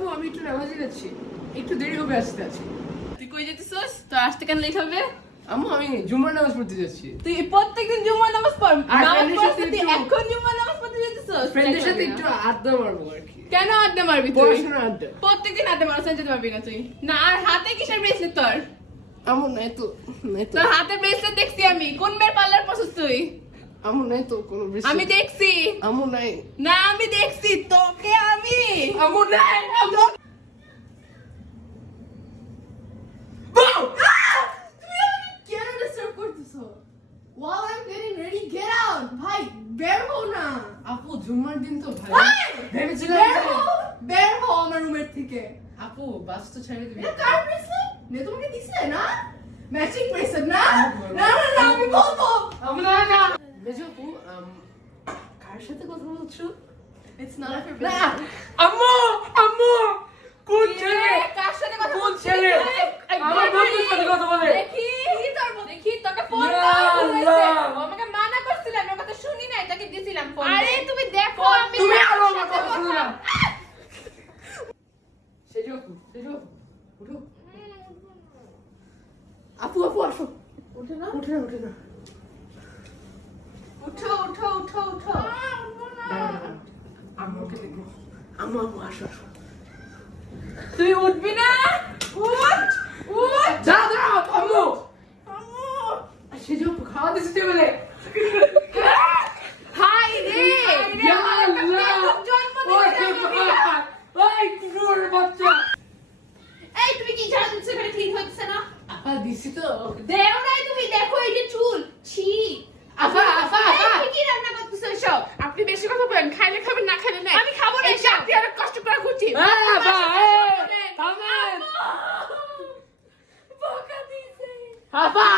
আপু আমি একটু নামাজে যাচ্ছি, একটু দেরি হবে আসতে আছি। তুই কই যেতেছিস? তোর আসতে কেন লেট হবে? আম্মু আমি জুম্মার নামাজ পড়তে যাচ্ছি। তুই প্রত্যেকদিন জুমার নামাজ পড়। আর নামাজ friend-দের পড়তে সাথে তুই একটু- এখন জুমার নামাজ পড়তে যেতেছিস? ফ্রেন্ডের সাথে একটু আড্ডা মারবো আর কি। কেন আড্ডা মারবি তুই? পড়াশোনার আড্ডা। প্রত্যেকদিন আড্ডা মারছ, যেতে পারবি না তুই। না আর হাতে কিসের ব্রেসলেট তোর? আম্মু নাই তো, নাই তো। তোর হাতে ব্রেসলেট দেখছি আমি। কোন মেয়ের পার্লার পছন্দ তুই? আম্মু নাই তো কোনো bracelet। আমি দেখছি। আম্মু নাই। না আমি দেখছি তোকে আমি। আম্মু নাই। আম্মু বউ! তুমি আমাকে কেন ডিস্টার্ব করতেছো? While I'm getting ready, get out. ভাই বের হও না। আপু জুম্মার দিন তো ভাই। ভাই! ভেবেছিলাম বের যে- হও, বের হও আমার রুমের থেকে। আপু বাস তো ছেড়ে দিবি। এটা কার ব্রেসলেট? নে তোমাকে দিছে না? ম্যাচিং ব্রেসলেট না? আমি বলবো। না না না আমি বলবো। আম্মু না না। মেজো আপু কার সাথে কথা বলছো? It's none of your না business. আম্মু আম্মু কোন ছেলে? কার সাথে কথা কোন বলছিস? ছেলে? এই, আমার দেখি। বন্ধুর সাথে কথা বলে। দেখি দেখি তোকে ফোন ইয়া দাও বলেছে। আল্লাহ। ও আমাকে মানা করছিল, আমি ওর কথা শুনি নাই, তাকে দিছিলাম ফোন। আরে তুমি দেখো আমি তুমি কার আরো আমার সাথে কথা শুনো না। সেজো আপু, সেজো উঠো। আপু আপু আসো। উঠো না, উঠে না উঠে না। উঠো উঠো উঠো উঠো। আম্মুকে দেখবো। আম্মু আম্মু আসো আসো। তুই উঠবি না? উঠ উঠ। যা দাও আম্মু। আম্মু সেজো আপু খাওয়া দিতে টেবিলে। হাই রে ইয়া আল্লাহ। জন্ম ওই দিতে বাবা, ওই কুকুর বাচ্চা। এই তুমি কি ঝাড়ু দিচ্ছ, এখানে ক্লিন হচ্ছে না? আপা দিছি তো। দেও নাই তুমি, দেখো এই যে চুল। ছি আপা আপা এই আপা। তুমি কি রান্না করতেছো এসব? আপনি বেশি কথা বলেন, খাইলে খাবেন না খাইলে নাই। আমি খাবো না এই এসব। চাকরি অনেক কষ্ট করে করছি। আপা থামেন। বকা দিছে। আপা